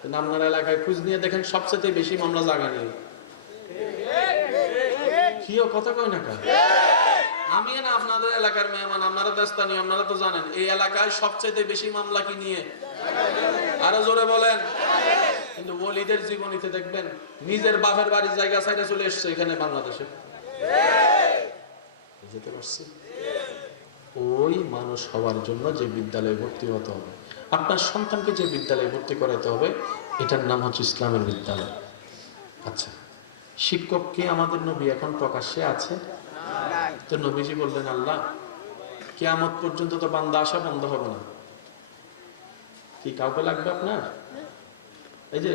কিন্তু আপনার এলাকায় খোঁজ নিয়ে দেখেন সবচেয়ে বেশি মামলা জায়গা নেই। কিও কথা কয় না কা? আমি না আপনাদের এলাকার মেহমান, আপনারা তো স্থানীয়, আপনারা তো জানেন এই এলাকায় সবচেয়ে বেশি মামলা কি নিয়ে? আরো জোরে বলেন। কিন্তু ওলিদের জীবনীতে দেখবেন নিজের বাপের বাড়ির জায়গা সাইডে চলে এসছে এখানে বাংলাদেশে। বুঝতে পারছি? ওই মানুষ হওয়ার জন্য যে বিদ্যালয়ে ভর্তি হতে হবে, আপনার সন্তানকে যে বিদ্যালয়ে ভর্তি করাতে হবে, এটার নাম হচ্ছে ইসলামের বিদ্যালয়। আচ্ছা, শিক্ষক কি আমাদের নবী এখন প্রকাশ্যে আছে? তো নবীজি বললেন, আল্লাহ কিয়ামত পর্যন্ত তো বান্দা আসা বন্ধ হবে না। কি কাউকে লাগবে আপনার? এই যে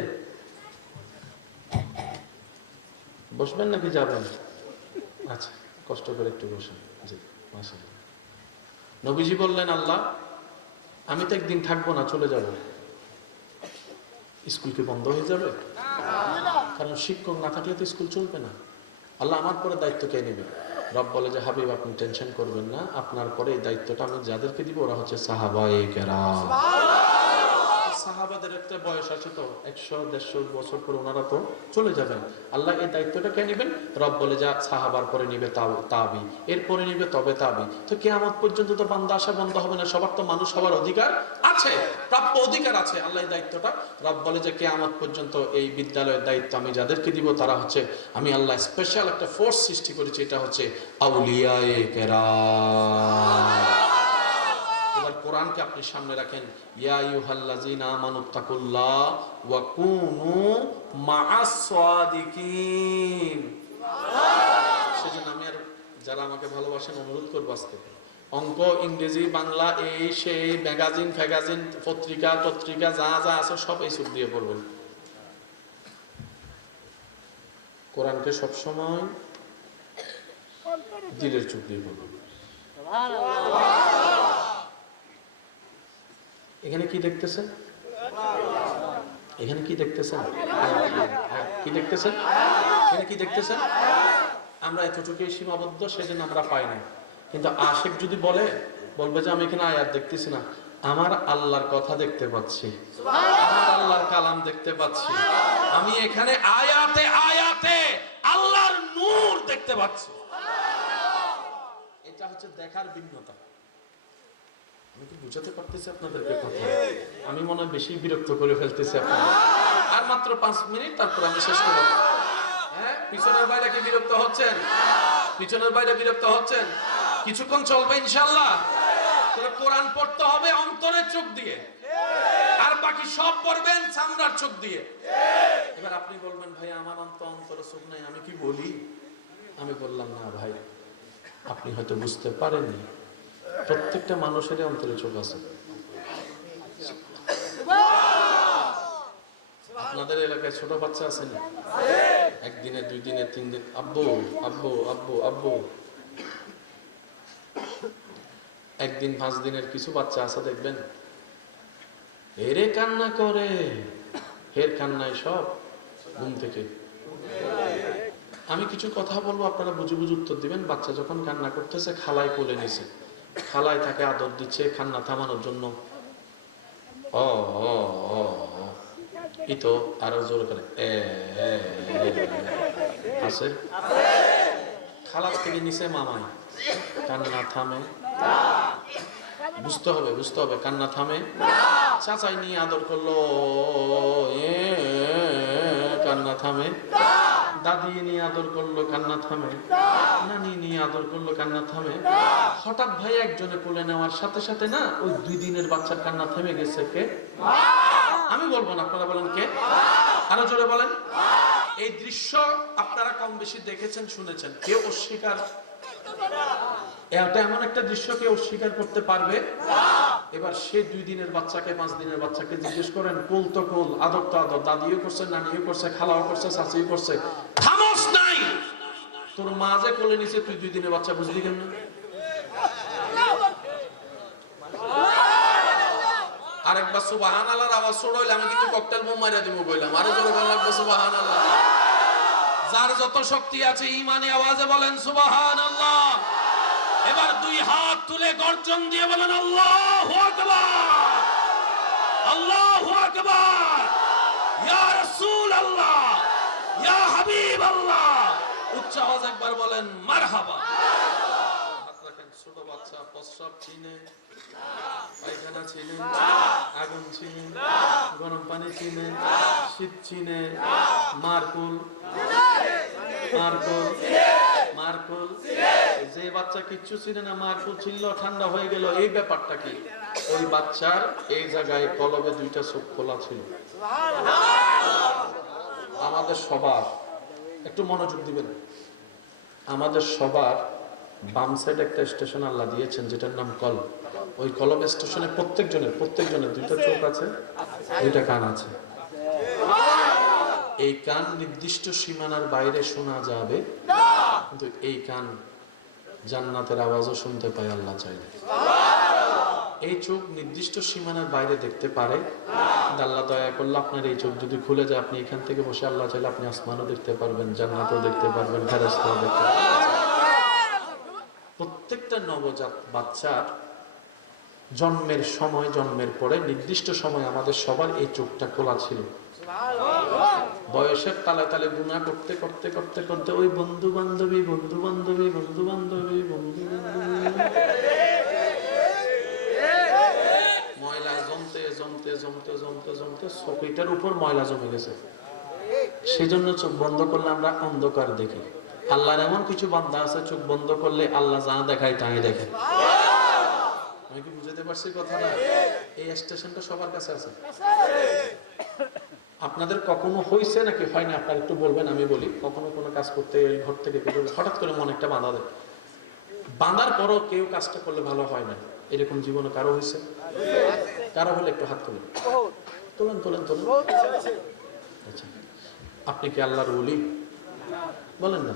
বসবেন নাকি যাবেন? আচ্ছা, কষ্ট করে একটু বসেন। জি, মাশাআল্লাহ। নবীজি বললেন, আল্লাহ আমি তো একদিন থাকবো না, চলে যাব। স্কুল কি বন্ধ হয়ে যাবে? কারণ শিক্ষক না থাকলে তো স্কুল চলবে না। আল্লাহ আমার পরে দায়িত্ব কে নেবে? রব বলে যে, হাবিব আপনি টেনশন করবেন না, আপনার পরে এই দায়িত্বটা আমি যাদেরকে দিব ওরা হচ্ছে সাহাবায়ে কেরাম। সাহাবাদের একটা বয়স আছে তো, 100-150 বছর পরে ওনারা তো চলে যাবেন। আল্লাহ এই দায়িত্বটা কে নেবেন? রব বলে যা সাহাবার পরে নিবে তাবি, এরপরে নিবে তবে তাবি। তো কিয়ামত পর্যন্ত তো বান্দা আসা বন্ধ হবে না, সবার তো মানুষ হওয়ার অধিকার আছে, প্রাপ্য অধিকার আছে। আল্লাহ এই দায়িত্বটা, রব বলে যে কিয়ামত পর্যন্ত এই বিদ্যালয়ের দায়িত্ব আমি যাদেরকে দিব তারা হচ্ছে, আমি আল্লাহ স্পেশাল একটা ফোর্স সৃষ্টি করেছি, এটা হচ্ছে আউলিয়ায়ে কেরাম। এবার কোরআনকে আপনি সামনে রাখেন, ইয়া আইয়ুহাল্লাযীনা আমানুত্তাকুল্লাহ ওয়া কুনু মা'আস সাদিকিন। সেজন্য আমি আর যারা আমাকে ভালোবাসেন অনুরোধ করব, আজকে অঙ্ক, ইংরেজি, বাংলা, এই সেই ম্যাগাজিন ফ্যাগাজিন পত্রিকা টত্রিকা যা যা আছে সব এই চোখ দিয়ে পড়বেন। কোরআনকে সবসময় দিলের চোখ দিয়ে পড়বেন। এখানে কি দেখতেছেন? এখানে কি দেখতেছেন? কি দেখতেছেন? এখানে কি দেখতেছেন? আমরা এতটুকুই সীমাবদ্ধ, সেজন্য আমরা পাই না। কিন্তু আশিক যদি বলবে যে আমি এখানে আয়াত দেখতেছি না, আমার আল্লাহর কথা দেখতে পাচ্ছি, আমার আল্লাহর কালাম দেখতে পাচ্ছি, আমি এখানে আয়াতে আয়াতে আল্লাহর নূর দেখতে পাচ্ছি। এটা হচ্ছে দেখার ভিন্নতা। আমি কি বুঝাতে পারতেছি আপনাদেরকে কথা? আমি মনে হয় বেশি বিরক্ত করে ফেলতেছি আপনাদের। আর মাত্র 5 মিনিট, তারপর আমি শেষ করব। হ্যাঁ, পিছনের বাইরে কি বিরক্ত হচ্ছেন? পিছনের বাইরে বিরক্ত হচ্ছেন? কিছুক্ষণ চলবে ইনশাআল্লাহ। তবে কোরআন পড়তে হবে অন্তরের চোখ দিয়ে, আর বাকি সব পড়বেন চামড়ার চোখ দিয়ে। এবার আপনি বলবেন, ভাই আমার অন্তরের চোখ নাই, আমি কি বলি? আমি বললাম, না ভাই, আপনি হয়তো বুঝতে পারেননি, প্রত্যেকটা মানুষেরই অন্তরে চোখ আছে। আপনাদের এলাকায় ছোট বাচ্চা আছে না? একদিনে, 2 দিনে, 3 দিন আব্বু আব্বু আব্বু আব্বু। একদিন 5 দিনের কিছু বাচ্চা আছে, দেখবেন হেরে কান্না করে, হের কান্নায় সব ঘুম থেকে। আমি কিছু কথা বলবো, আপনারা বুঝে বুঝে উত্তর দিবেন। বাচ্চা যখন কান্না করতেছে, খালায় কোলে নিছে, খালায় তাকে আদর দিচ্ছে কান্না থামানোর জন্য। ও ও ও এই তো আরো জোর করে আছে। খালার থেকে নিচে মামায়, কান্না থামে। বুঝতে হবে, বুঝতে হবে, কান্না থামে। চাচাই নিয়ে আদর করলো, কান্না থামে। দাদি নিয়ে আদর করলো, কান্না থামে। নানি নিয়ে আদর করলো, কান্না থামে। হঠাৎ ভাই একজনে কোলে নেওয়ার সাথে সাথে না, ওই 2 দিনের বাচ্চার কান্না থেমে গেছে। কে? আমি বলবো না, আপনারা বলেন কে? আরো জোরে বলেন। এই দৃশ্য আপনারা কম বেশি দেখেছেন, শুনেছেন। কেউ অস্বীকার, এটা এমন একটা দৃশ্য কেউ অস্বীকার করতে পারবে? এবার সে 2 দিনের বাচ্চাকে, 5 দিনের বাচ্চাকে জিজ্ঞেস করেন, কোল তো কোল, আদর তো আদর, দাদিও করছে, নানিও করছে, খালাও করছে, চাচিও করছে, থামস নাই। তোর মা যে কোলে নিছে, তুই 2 দিনের বাচ্চা বুঝলি কেন? আরেকবার সুবহানাল্লাহর আওয়াজ ছড়াইলে আমি কিন্তু ককটেল বোম মাইরা দিব কইলাম। আরো জোরে বলা লাগবে সুবহানাল্লাহ। যার যত শক্তি আছে ঈমানি আওয়াজে বলেন সুবহানাল্লাহ। এবার 2 হাত তুলে গর্জন দিয়ে বলেন আল্লাহু আকবার, আল্লাহু আকবার। ইল্লাল্লাহ, উচ্চ আওয়াজ একবার বলেন মারহাবা। হাত রাখেন। ছোট বাচ্চা প্রস্রাব চিনে, পায়খানা চিনে, আগুন চিনে, গরম পানি চিনে, শীত চিনে, মারকুল মারকুল মারকুল। যে বাচ্চা কিচ্ছু চিনে না, মারকুল চিনলো ঠান্ডা হয়ে গেল, এই ব্যাপারটা কি? ওই বাচ্চার এই জায়গায় কলবে দুইটা চোখ খোলা ছিল। আমাদের সবার একটু মনোযোগ দিবেন, আমাদের সবার বাম সাইড একটা স্টেশন আল্লাহ দিয়েছেন যেটার নাম কলব। ওই কলব স্টেশনে প্রত্যেকজনের দুইটা চোখ আছে, দুইটা কান আছে। এই কান নির্দিষ্ট সীমানার বাইরে শোনা যাবে, কিন্তু এই কান জান্নাতের আওয়াজও শুনতে পায় আল্লাহ চাইলে। এই চোখ নির্দিষ্ট সীমানার বাইরে দেখতে পারে, আল্লাহ দয়া করলে আপনার এই চোখ যদি খুলে যায়, আপনি এখান থেকে বসে আল্লাহ চাইলে আপনি আসমানও দেখতে পারবেন, জান্নাতও দেখতে পারবেন, ফেরেশতাও দেখতে পারবেন। প্রত্যেকটা নবজাত বাচ্চার জন্মের সময়, জন্মের পরে নির্দিষ্ট সময় আমাদের সবার এই চোখটা খোলা ছিল। বয়সের তালে তালে গুনাহ করতে করতে করতে করতে ওই বন্ধু বান্ধবী ময়লা জমতে জমতে জমতে জমতে জমতে চোখটার উপর ময়লা জমে গেছে। সেজন্য চোখ বন্ধ করলে আমরা অন্ধকার দেখি। আল্লাহর এমন কিছু বান্দা আছে চোখ বন্ধ করলে আল্লাহ যা দেখায় তাই দেখে। আমি কি বুঝাতে পারছি কথাটা? এই স্টেশনটা সবার কাছে আছে। আপনাদের কখনো হয়েছে নাকি হয় না আপনারা একটু বলবেন, আমি বলি। কখনো কোনো কাজ করতে ঘর থেকে হঠাৎ করে মনে একটা বাঁধা দেয়, বাঁধার পরও কেউ কাজটা করলে ভালো হয় না, এরকম জীবনে কারো হয়েছে? কারো হলে একটু হাত তুলেন, তোলেন তোলেন তোলেন। আচ্ছা, আপনি কি আল্লাহর ওলি? বলেন না।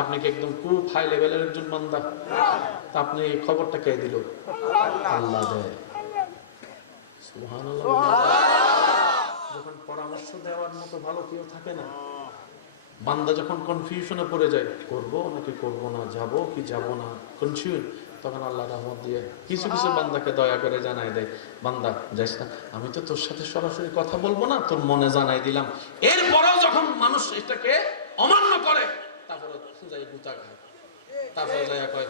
আপনি কি একদম খুব হাই লেভেলের একজন বান্দা? তা আপনি খবরটা কে দিল? আল্লাহ দেয়। সুবহানাল্লাহ। যখন পরামর্শ দেওয়ার মতো ভালো কেউ থাকে না, বান্দা যখন কনফিউশনে পড়ে যায়, করব নাকি করব না, যাব কি যাব না, কনফিউজ, তখন আল্লাহ রহমত দিয়ে কিছু কিছু বান্দাকে দয়া করে জানাই দেয়, বান্দা যাইস না, আমি তো তোর সাথে সরাসরি কথা বলবো না, তোর মনে জানাই দিলাম। এরপরেও যখন মানুষ এটাকে অমান্য করে, তারপরে যাই গুতা খায়, তারপরে যাই কয়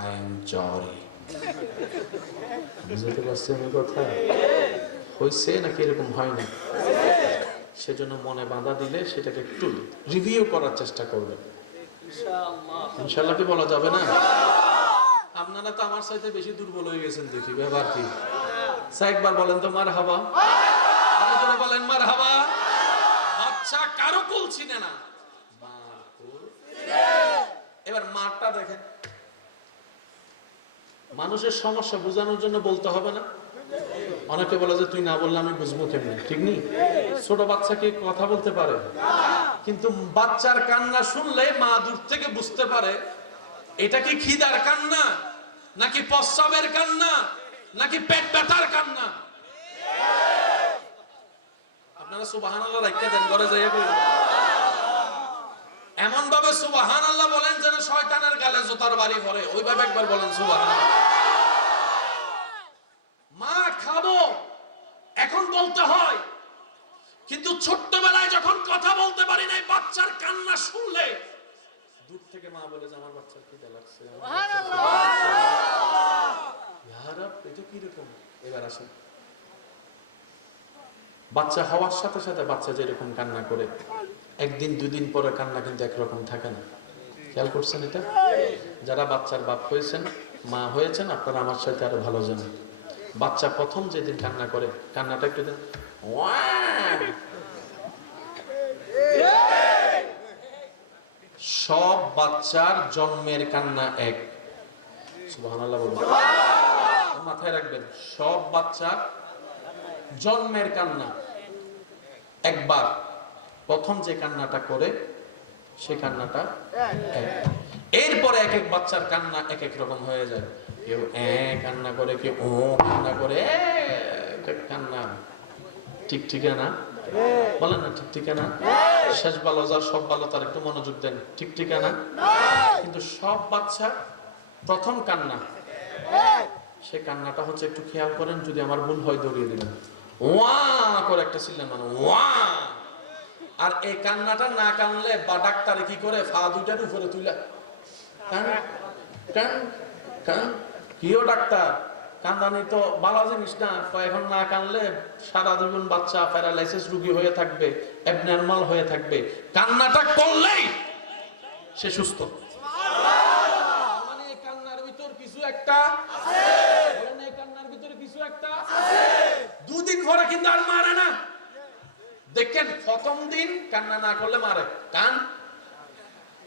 আই এম সরি। বুঝতে পারছি আমি কথা? হয়েছে নাকি এরকম হয় না? সেজন্য মনে বাধা দিলে সেটাকে একটু রিভিউ করার চেষ্টা করবেন। ইনশাআল্লাহ কি বলা যাবে না? আপনারা তো আমার সাথে বেশি দুর্বল হয়ে গেছেন দেখি, ব্যাপার কি? একবার বলেন তো মারহাবা। আপনারা বলেন মারহাবা। আচ্ছা, কারো কুল চিনে না, এবার মারটা দেখেন। মানুষের সমস্যা বোঝানোর জন্য বলতে হবে না? অনেকে বলে যে তুই না বললে আমি বুঝবো কেমনি, ঠিক নেই? ছোট বাচ্চা কি কথা বলতে পারে? কিন্তু বাচ্চার কান্না শুনলে মা দূর থেকে বুঝতে পারে এটা কি খিদার কান্না, নাকি প্রস্রাবের কান্না, নাকি পেট ব্যথার কান্না। আপনারা সুবহানাল্লাহ রাখতে দেন, ঘরে যাইয়া বলুন এমন ভাবে সুবহানাল্লাহ বলেন যেন শয়তানের গালে জুতার বাড়ি পড়ে, ওইভাবে একবার বলেন সুবহানাল্লাহ। মা খাবো এখন বলতে হয়, কিন্তু ছোট্টবেলায় যখন কথা বলতে পারি নাই, বাচ্চার কান্না শুনলে দূর থেকে মা বলে যে আমার বাচ্চার খিদে লাগছে, ইয়া রাব, এটা কি রকম? এবার আসেন, বাচ্চা হওয়ার সাথে সাথে বাচ্চা যেরকম কান্না করে, একদিন দুদিন পরে কান্না কিন্তু একরকম থাকে না। খেয়াল করছেন এটা? যারা বাচ্চার বাপ হয়েছেন, মা হয়েছেন, আপনারা আমার সাথে আরো ভালো জানেন। বাচ্চা প্রথম যেদিন কান্না করে, কান্নাটা একটু দেন, সব বাচ্চার জন্মের কান্না এক। সুবহানাল্লাহ বলুন, মাথায় রাখবেন, সব বাচ্চার জন্মের কান্না একবার। প্রথম যে কান্নাটা করে সে কান্নাটা এক। এরপরে এক এক বাচ্চার কান্না এক এক রকম হয়ে যায়। কেউ কান্না করে, কেউ ও কান্না করে, কান্না ঠিক ঠিকানা বলেন না? ঠিক ঠিকানা। শেষ ভালো যার সব ভালো তার, একটু মনোযোগ দেন। ঠিক ঠিকানা। কিন্তু সব বাচ্চা প্রথম কান্না, সে কান্নাটা হচ্ছে, একটু খেয়াল করেন, যদি আমার ভুল হয় দৌড়িয়ে দিবেন, ওয়া করে একটা চিল্লান, মানে ওয়া। আর এই কান্নাটা না কানলে বা ডাক্তারে কি করে ফা দুইটার উপরে তুলে কান কান কান কিও ডাক্তার কান্দানি তো ভালো জিনিস না, এখন না কানলে সারা জীবন বাচ্চা প্যারালাইসিস রোগী হয়ে থাকবে, অ্যাবনর্মাল হয়ে থাকবে। কান্নাটা করলেই সে সুস্থ। মানে এই কান্নার ভিতর কিছু একটা আছে, বলেন এই কান্নার ভিতরে কিছু একটা আছে। দুদিন পরে কিন্তু আর মারে না। দেখেন প্রথম দিন কান্না না করলে মারে, কান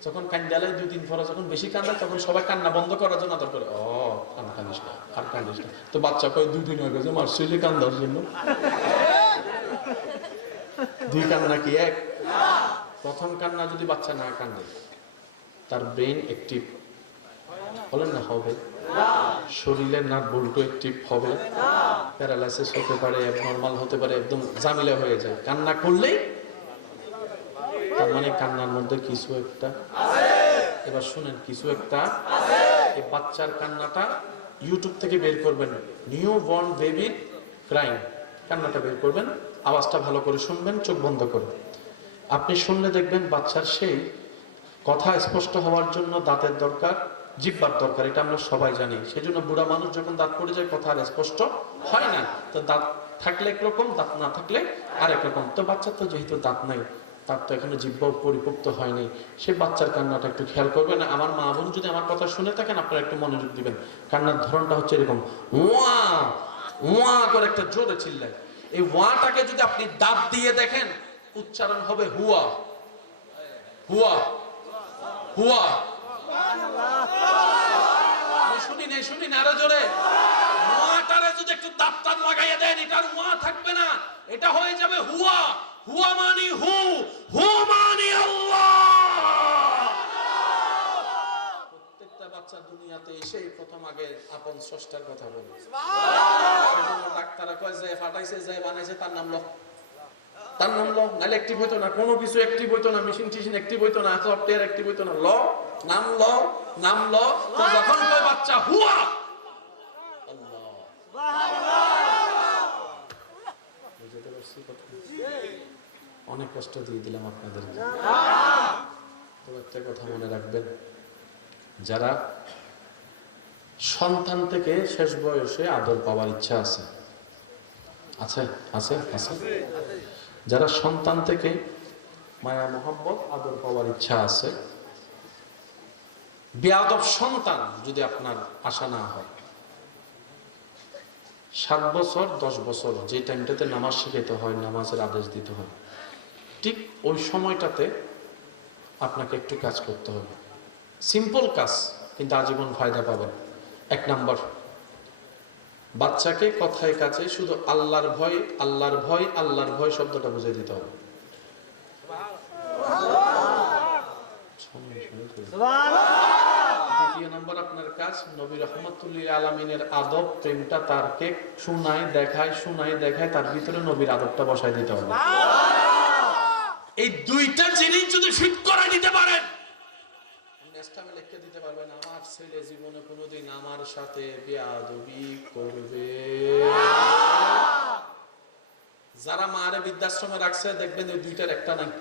যখন কান্দালে 2 দিন পরে যখন বেশি কান্দে তখন সবাই কান্না বন্ধ করার জন্য আদর করে, ও কান্দিস না আর কান্দিস না। তো বাচ্চা কয় 2 দিন হয়ে গেছে মারছে যে কান্দার জন্য। 2 কান্না কি এক? প্রথম কান্না যদি বাচ্চা না কান্দে তার ব্রেন অ্যাক্টিভ বলেন না হবে, শরীরের নার্ভ বল্টু অ্যাক্টিভ হবে, প্যারালাইসিস হতে পারে, অ্যাবনরমাল হতে পারে, একদম ঝামেলা হয়ে যায়। কান্না করলেই তার মানে কান্নার মধ্যে কিছু একটা আছে। এবার শুনেন, কিছু একটা আছে। এই বাচ্চার কান্নাটা ইউটিউব থেকে বের করবেন, নিউ বর্ন বেবি ক্রাইং, কান্নাটা বের করবেন, আওয়াজটা ভালো করে শুনবেন, চোখ বন্ধ করে। আপনি শুনলে দেখবেন বাচ্চার সেই কথা স্পষ্ট হওয়ার জন্য দাঁতের দরকার, জিহ্বার দরকার, এটা আমরা সবাই জানি। সেজন্য বুড়া মানুষ যখন দাঁত পড়ে যায় কথা আর স্পষ্ট হয় না। তো দাঁত থাকলে একরকম, দাঁত না থাকলে আরেক রকম। তো বাচ্চার তো যেহেতু দাঁত নাই, তার তো এখনো জিহ্বাও পরিপক্ত হয়নি, সে বাচ্চার কান্নাটা একটু খেয়াল করবেন। আমার মা বোন যদি আমার কথা শুনে থাকেন আপনারা একটু মনোযোগ দিবেন। কান্নার ধরনটা হচ্ছে এরকম, ওয়া ওয়া করে একটা জোরে চিল্লায়। এই ওয়াটাকে যদি আপনি দাঁত দিয়ে দেখেন উচ্চারণ হবে হুয়া হুয়া হুয়া। শুনি না আরো জোরে। ওয়াটারে যদি একটু দাঁত লাগাইয়া দেন এটার ওয়া থাকবে না, এটা হয়ে যাবে হুয়া। হুয়া মানি হু, হু মানি আল্লাহ। প্রত্যেকটা বাচ্চা দুনিয়াতে এসে প্রথম আগে আপন স্রষ্টার কথা বলে। সুবহানাল্লাহ। ডাক্তাররা কয় যে ফাটাইছে, যে বানাইছে তার নাম লো, তার নাম লো, নাইলে অ্যাক্টিভ হইতো না, কোনো কিছু অ্যাক্টিভ হইতো না, মেশিন টিশিন অ্যাক্টিভ হইতো না, সফটওয়্যার অ্যাক্টিভ হইতো না। ল নাম লো, নাম লো। তো যখন কয় বাচ্চা হুয়া আল্লাহ, সুবহানাল্লাহ। বুঝতে পারছি কথা? অনেক কষ্ট দিয়ে দিলাম আপনাদেরকে। তো একটা কথা মনে রাখবেন, যারা সন্তান থেকে শেষ বয়সে আদর পাওয়ার ইচ্ছা আছে, আছে আছে আছে, যারা সন্তান থেকে মায়া মোহাম্মত আদর পাওয়ার ইচ্ছা আছে, বেয়াদব সন্তান যদি আপনার আশা না হয়, 7 বছর 10 বছর যে টাইমটাতে নামাজ শিখাইতে হয়, নামাজের আদেশ দিতে হয়, ঠিক ওই সময়টাতে আপনাকে একটু কাজ করতে হবে। সিম্পল কাজ, কিন্তু আজীবন ফায়দা পাবেন। 1 নাম্বার, বাচ্চাকে কথায় কাছে শুধু আল্লাহর ভয় আল্লাহর ভয় আল্লাহর ভয় শব্দটা বুঝিয়ে দিতে হবে। দ্বিতীয় নাম্বার আপনার কাজ, নবী রাহমাতুল লিল আলামিনের আদব প্রেমটা তারকে শোনায় দেখায় তার ভিতরে নবীর আদবটা বসায় দিতে হবে। এই দুইটা জিনিস যদি ফিট করে দিতে পারেন, নেক্সটে লিখে দিতে পারবেন আমার ছেলে জীবনে কোনোদিন আমার সাথে বেয়াদবি করবে। যারা মারে বৃদ্ধাশ্রমে রাখছে দেখবেন এই দুইটার একটা নাই।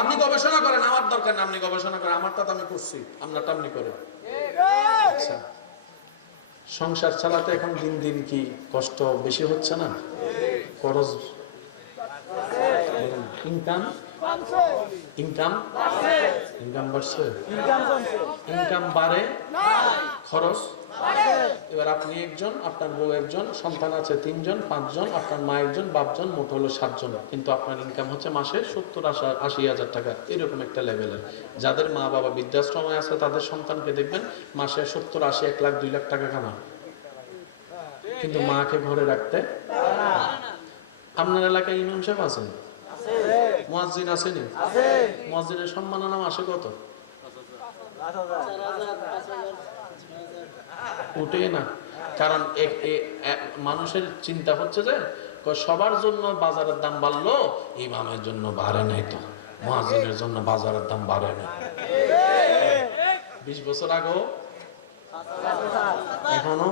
আপনি গবেষণা করেন, আমার দরকার না, আপনি গবেষণা করেন, আমারটা তো আমি করছি, আপনারটা আপনি করেন। আচ্ছা, সংসার চালাতে এখন দিন দিন কি কষ্ট বেশি হচ্ছে না? খরচ, ইনকাম ইনকাম ইনকাম বাড়ছে, ইনকাম বাড়ে, খরচ। এবার আপনি একজন, আপনার বউ একজন, সন্তান আছে 3 জন 5 জন, আপনার মা একজন, বাপজন, মোট হলো 7 জন, কিন্তু আপনার ইনকাম হচ্ছে মাসে 70-80 হাজার টাকা, এরকম একটা লেভেলের। যাদের মা বাবা বৃদ্ধাশ্রমে আছে তাদের সন্তানকে দেখবেন মাসে 70-80, 1 লাখ 2 লাখ টাকা কামায়, কিন্তু মাকে ঘরে রাখতে। আপনার এলাকায় ইমাম সাহেব আছেন, মুয়াজ্জিন আসেনি? মুয়াজ্জিনের সম্মাননা মাসে কত? উঠে না। কারণ মানুষের চিন্তা হচ্ছে যে সবার জন্য বাজারের দাম বাড়লো, ইমামের জন্য বাড়ে নাই, তো মুয়াজ্জিনের জন্য বাজারের দাম বাড়ে না। 20 বছর আগেও এখনো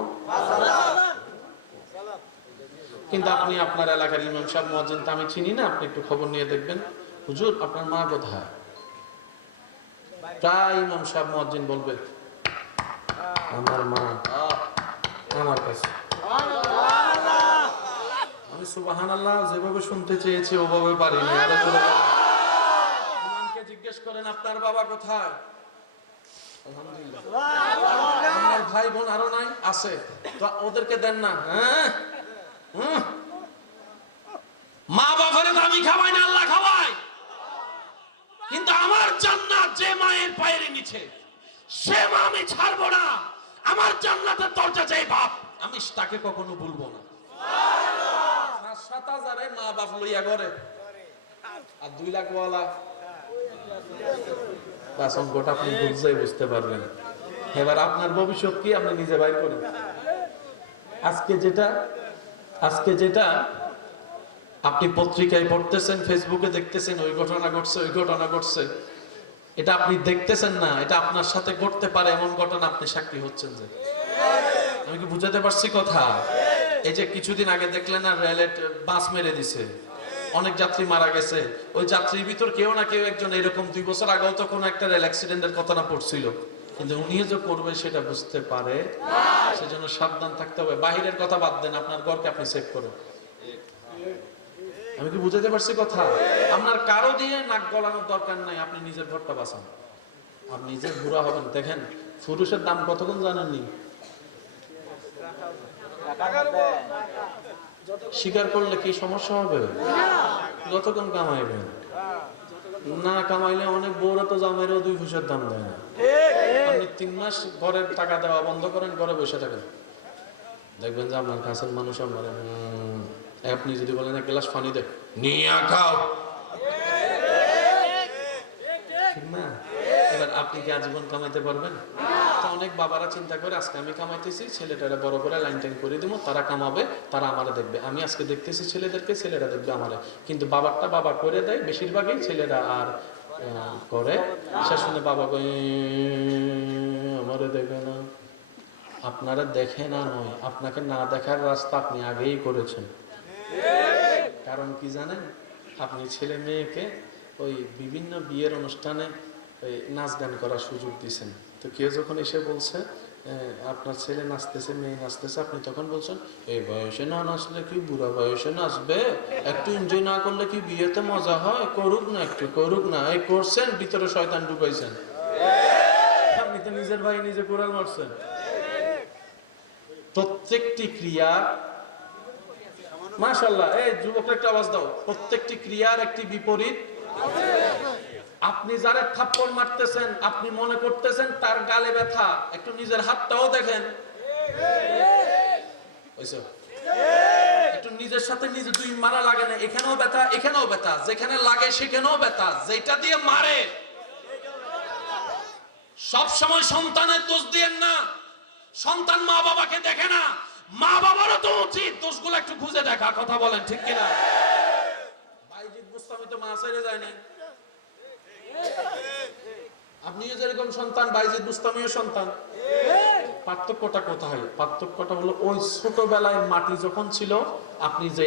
কিন্তু আপনি আপনার এলাকার ইমাম সাহেব মুয়াজ্জিন তো আমি চিনি না, আপনি একটু খবর নিয়ে দেখবেন, হুজুর আপনার মা কোথায়? প্রায় ইমাম সাহেব মুয়াজ্জিন বলবে আমার মা আমার কাছে। আমি সুবহানাল্লাহ যেভাবে শুনতে চেয়েছি ওভাবে পারিনি। ইমামকে জিজ্ঞেস করেন আপনার বাবা কোথায়? আলহামদুলিল্লাহ। আমার ভাই বোন আরো নাই? আছে। তো ওদেরকে দেন না। হ্যাঁ, মা বাবারে তো আমি খাওয়াই না, আল্লাহ খাওয়ায়। কিন্তু আমার জান্নাত যে মায়ের পায়ের নিচে, সে মা আমি ছাড়বো না। আমার জান্নাতের দরজা যে বাপ, আমি তাকে কখনো ভুলবো না। 7,000 মা বাপ লইয়া ঘরে, আর 2 লাখ ওয়ালা বাস, অঙ্কটা আপনি বুঝতে পারবেন। এবার আপনার ভবিষ্যৎ কি আপনি নিজে বাইর করেন। আজকে যেটা আপনি পত্রিকায় পড়তেছেন, ফেসবুকে দেখতেছেন, ওই ঘটনা ঘটছে, ওই ঘটনা ঘটছে, এটা আপনি দেখতেছেন না, এটা আপনার সাথে ঘটতে পারে এমন ঘটনা আপনি সাক্ষী হচ্ছেন। যে আমি কি বুঝাতে পারছি কথা? এই যে কিছুদিন আগে দেখলেন না, রেলে বাস মেরে দিছে, অনেক যাত্রী মারা গেছে। ওই যাত্রীর ভিতর কেউ না কেউ একজন এরকম 2 বছর আগেও তো কোনো একটা রেল অ্যাক্সিডেন্টের কথা না পড়ছিল, কিন্তু উনিও যে করবে সেটা বুঝতে পারে। সেজন্য সাবধান থাকতে হবে। বাহিরের কথা বাদ দেন, আপনার ঘরকে আপনি সেভ করেন। আমি কি বুঝাতে পারছি কথা? আপনার কারো দিয়ে নাক গলানোর দরকার নাই, আপনি নিজের ঘরটা বাঁচান। আপনি নিজে বুড়া হবেন। দেখেন পুরুষের দাম কতক্ষণ জানেননি? স্বীকার করলে কি সমস্যা হবে? যতক্ষণ কামাইবেন, না কামাইলে অনেক বউরা তো জামাইরেও 2 পয়সার দাম দেয় না। আপনি 3 মাস ঘরের টাকা দেওয়া বন্ধ করেন, ঘরে বসে থাকেন, দেখবেন যে আপনার কাছের মানুষ আপনার, আপনি যদি বলেন 1 গ্লাস পানি দে, নিয়ে খাও, ঠিক না? এবার আপনি কি আজীবন কামাইতে পারবেন? তো অনেক বাবারা চিন্তা করে আজকে আমি কামাইতেছি, ছেলেটারা বড় করে লাইন টাইন করে দিব, তারা কামাবে, তারা আমারে দেখবে। আমি আজকে দেখতেছি ছেলেদেরকে, ছেলেরা দেখবে আমারে। কিন্তু বাবারটা বাবা করে দেয় বেশিরভাগই, ছেলেরা আর করে। সে শুনে বাবা আমারে দেখে না। আপনারা দেখে না নয়, আপনাকে না দেখার রাস্তা আপনি আগেই করেছেন। কারণ কি জানেন? আপনি ছেলে মেয়েকে ওই বিভিন্ন বিয়ের অনুষ্ঠানে ওই নাচ গান করার সুযোগ দিচ্ছেন। তো কেউ যখন এসে বলছে আপনার ছেলে নাচতেছে, মেয়ে নাচতেছে, আপনি তখন বলছেন এই বয়সে না নাচলে কি বুড়া বয়সে নাচবে? একটু এনজয় না করলে কি বিয়েতে মজা হয়? করুক না, একটু করুক না। এই করছেন, ভিতরে শয়তান ঢুকাইছেন। আপনি তো নিজের ভাই নিজে কোরাল মারছেন। প্রত্যেকটি ক্রিয়া, মাশাআল্লাহ, এই যুবক একটা আওয়াজ দাও, প্রত্যেকটি ক্রিয়ার একটি বিপরীত। আপনি যারে থাপ্পড় মারতেছেন, আপনি মনে করতেছেন তার গালে ব্যথা, একটু নিজের হাতটাও দেখেন। একটু নিজের সাথে নিজে 2 মারা লাগে না, এখানেও ব্যথা, এখানেও ব্যথা, যেখানে লাগে সেখানেও ব্যথা, যেটা দিয়ে মারে। সব সময় সন্তানের দোষ দিয়েন না। সন্তান মা বাবাকে দেখে না, মা বাবারও তো উচিত দোষগুলো একটু খুঁজে দেখা। কথা বলেন ঠিক কিনা? বাইজিদ বুস্তামি তো মা ছেড়ে যায়নি। আপনিও যেরকম সন্তান, বাইজিদ বুস্তামিও সন্তান। পার্থক্যটা কোথায়? পার্থক্যটা হলো ওই ছোটবেলায় মাটি যখন ছিল, আপনি যে